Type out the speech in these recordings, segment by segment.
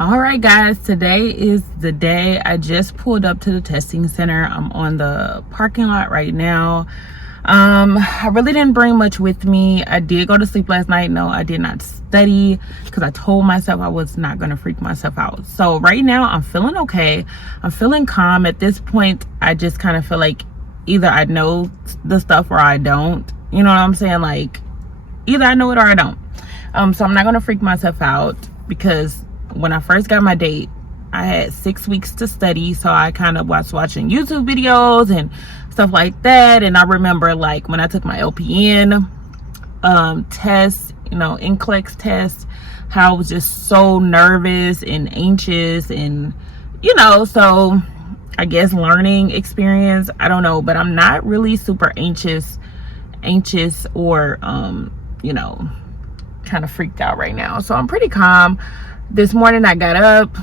All right, guys, today is the day. I just pulled up to the testing center. I'm on the parking lot right now. I really didn't bring much with me. I did go to sleep last night. No, I did not study because I told myself I was not going to freak myself out. So right now I'm feeling okay. I'm feeling calm. At this point, I just kind of feel like either I know the stuff or I don't. You know what I'm saying? Like, either I know it or I don't. So I'm not going to freak myself out because when I first got my date, I had 6 weeks to study. So I kind of was watching YouTube videos and stuff like that. And I remember, like, when I took my LPN test, Nclex test, how I was just so nervous and anxious, and so I guess learning experience, I don't know, but I'm not really super anxious or kind of freaked out right now. So I'm pretty calm. This morning I got up,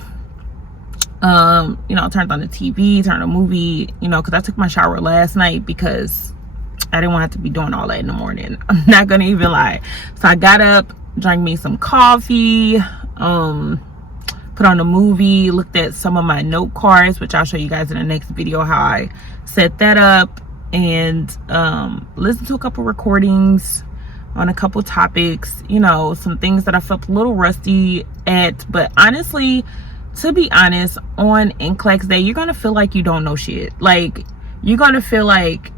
turned on the TV, turned a movie, because I took my shower last night because I didn't want to be doing all that in the morning. I'm not gonna even lie. So I got up, drank me some coffee, put on a movie, looked at some of my note cards, which I'll show you guys in the next video how I set that up, and listened to a couple recordings on a couple topics, some things that I felt a little rusty at. But honestly, to be honest, on Nclex day, you're gonna feel like you don't know shit. Like, you're gonna feel like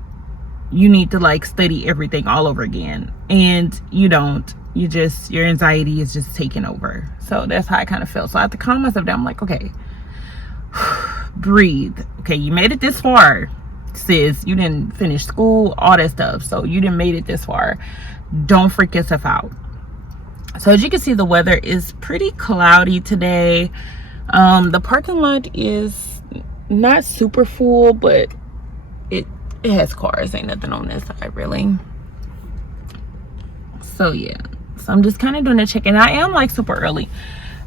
you need to like study everything all over again, and you don't. Your anxiety is just taking over. So that's how I kind of felt. So I had to calm myself down. I'm like, okay, breathe. Okay, you made it this far, sis. You didn't finish school, all that stuff. So you didn't made it this far. Don't freak yourself out. So as you can see, the weather is pretty cloudy today. The parking lot is not super full, but it has cars. Ain't nothing on this side really. So yeah, so I'm just kind of doing a check, and I am like super early.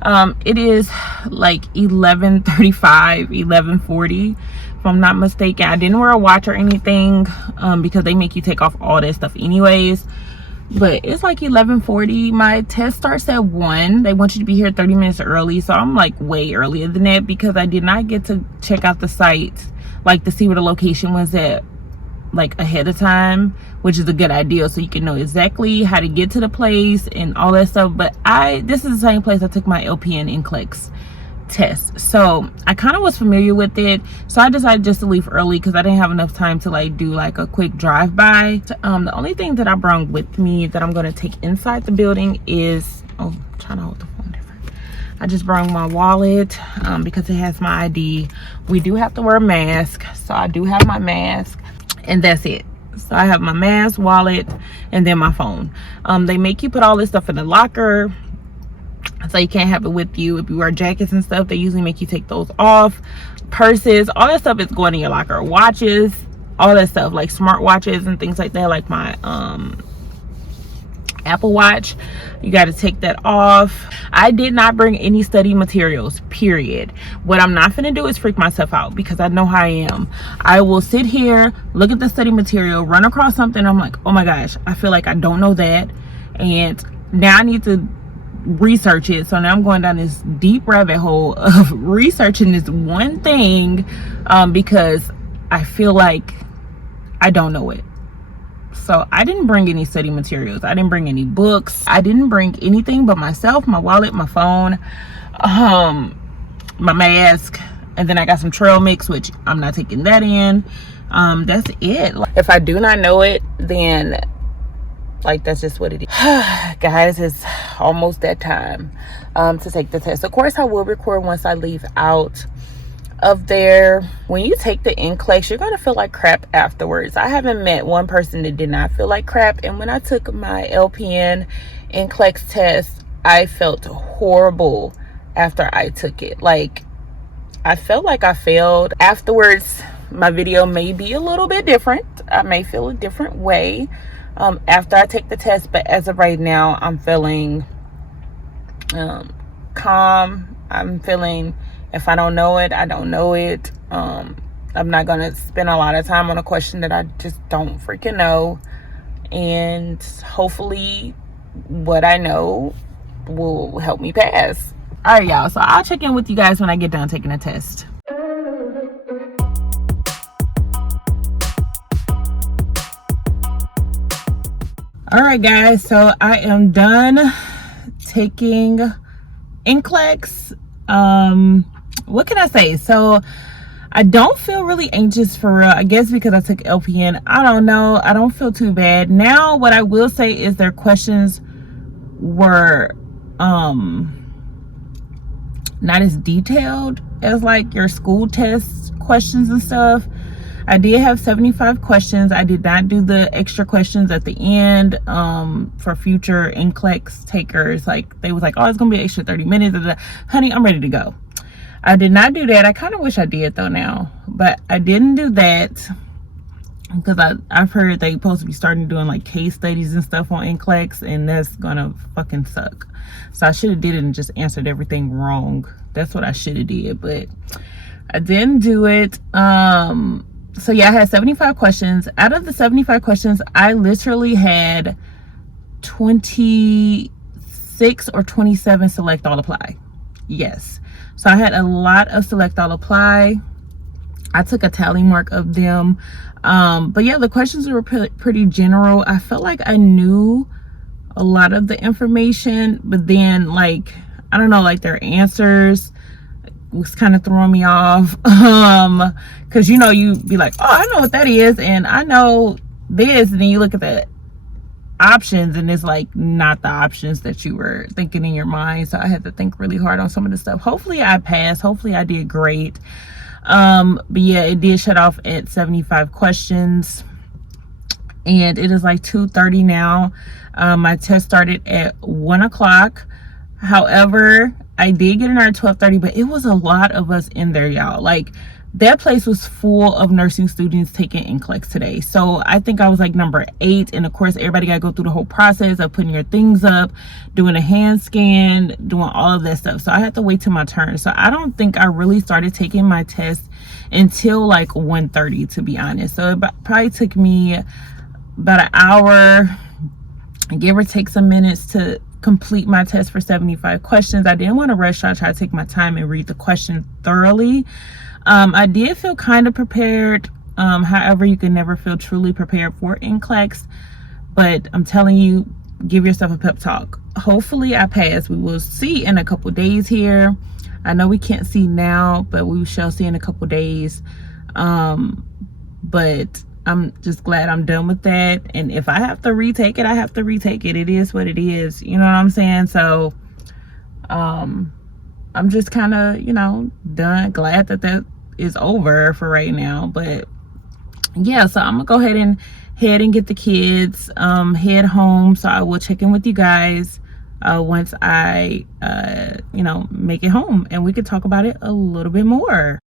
It is like 11:35, 11:40 if I'm not mistaken. I didn't wear a watch or anything because they make you take off all that stuff anyways. But it's like 11:40. My test starts at 1. They want you to be here 30 minutes early. So I'm like way earlier than that because I did not get to check out the site, like to see where the location was at, like ahead of time, which is a good idea, so you can know exactly how to get to the place and all that stuff. But this is the same place I took my LPN Nclex test, so I kind of was familiar with it. So I decided just to leave early because I didn't have enough time to like do like a quick drive-by. The only thing that I brought with me that I'm going to take inside the building is, I'm trying to hold the phone different. I just brought my wallet because it has my ID. We do have to wear a mask, so I do have my mask, and that's it. So I have my mask, wallet, and then my phone. They make you put all this stuff in the locker, so you can't have it with you. If you wear jackets and stuff, they usually make you take those off. Purses, all that stuff is going in your locker. Watches, all that stuff, like smart watches and things like that, like my Apple Watch, you got to take that off. I did not bring any study materials, period. What I'm not gonna do is freak myself out because I know how I am. I will sit here, look at the study material, run across something, I'm like, oh my gosh, I feel like I don't know that, and now I need to research it. So now I'm going down this deep rabbit hole of researching this one thing because I feel like I don't know it. So I didn't bring any study materials. I didn't bring any books. I didn't bring anything but myself, my wallet, my phone, my mask, and then I got some trail mix, which I'm not taking that in. That's it. If I do not know it, then like that's just what it is. Guys, it's almost that time to take the test. Of course, I will record once I leave out of there. When you take the Nclex, you're gonna feel like crap afterwards. I haven't met one person that did not feel like crap. And when I took my LPN Nclex test, I felt horrible after I took it. Like, I felt like I failed. Afterwards, my video may be a little bit different. I may feel a different way after I take the test, but as of right now, I'm feeling calm. I'm feeling, if I don't know it, I don't know it. I'm not gonna spend a lot of time on a question that I just don't freaking know, and hopefully what I know will help me pass. All right, y'all, so I'll check in with you guys when I get done taking a test. All right, guys, so I am done taking Nclex. What can I say? So I don't feel really anxious for real. I guess because I took LPN. I don't know. I don't feel too bad. Now, what I will say is their questions were not as detailed as like your school test questions and stuff. I did have 75 questions. I did not do the extra questions at the end for future Nclex takers. Like, they was like, oh, it's gonna be an extra 30 minutes. Honey, I'm ready to go. I did not do that. I kind of wish I did though now, but I didn't do that because I've heard they supposed to be starting doing like case studies and stuff on Nclex, and that's gonna fucking suck. So I should have did it and just answered everything wrong. That's what I should have did, but I didn't do it. So yeah, I had 75 questions. Out of the 75 questions, I literally had 26 or 27 select all apply. Yes. So I had a lot of select all apply. I took a tally mark of them. But yeah, the questions were pretty general. I felt like I knew a lot of the information, but then like, I don't know, like their answers was kind of throwing me off. Because you know, you be like, oh, I know what that is, and I know this, and then you look at the options and it's like not the options that you were thinking in your mind. So I had to think really hard on some of the stuff. Hopefully I passed. Hopefully I did great. But yeah, it did shut off at 75 questions, and it is like 2:30 now. My test started at 1 o'clock. However, I did get in there at 12:30, but it was a lot of us in there, y'all. Like, that place was full of nursing students taking Nclex today. So I think I was like number 8. And of course, everybody got to go through the whole process of putting your things up, doing a hand scan, doing all of that stuff. So I had to wait till my turn. So I don't think I really started taking my test until like 1:30, to be honest. So it probably took me about an hour, give or take some minutes, to complete my test for 75 questions. I didn't want to rush. I tried to take my time and read the question thoroughly. I did feel kind of prepared. However, you can never feel truly prepared for Nclex, but I'm telling you, give yourself a pep talk. Hopefully I pass. We will see in a couple days here. I know we can't see now, but we shall see in a couple days. But I'm just glad I'm done with that. And if I have to retake it, I have to retake it. It is what it is. You know what I'm saying? So, I'm just kind of, you know, done. Glad that that is over for right now. But yeah, so I'm gonna go ahead and get the kids, head home. So I will check in with you guys once I, you know, make it home, and we could talk about it a little bit more.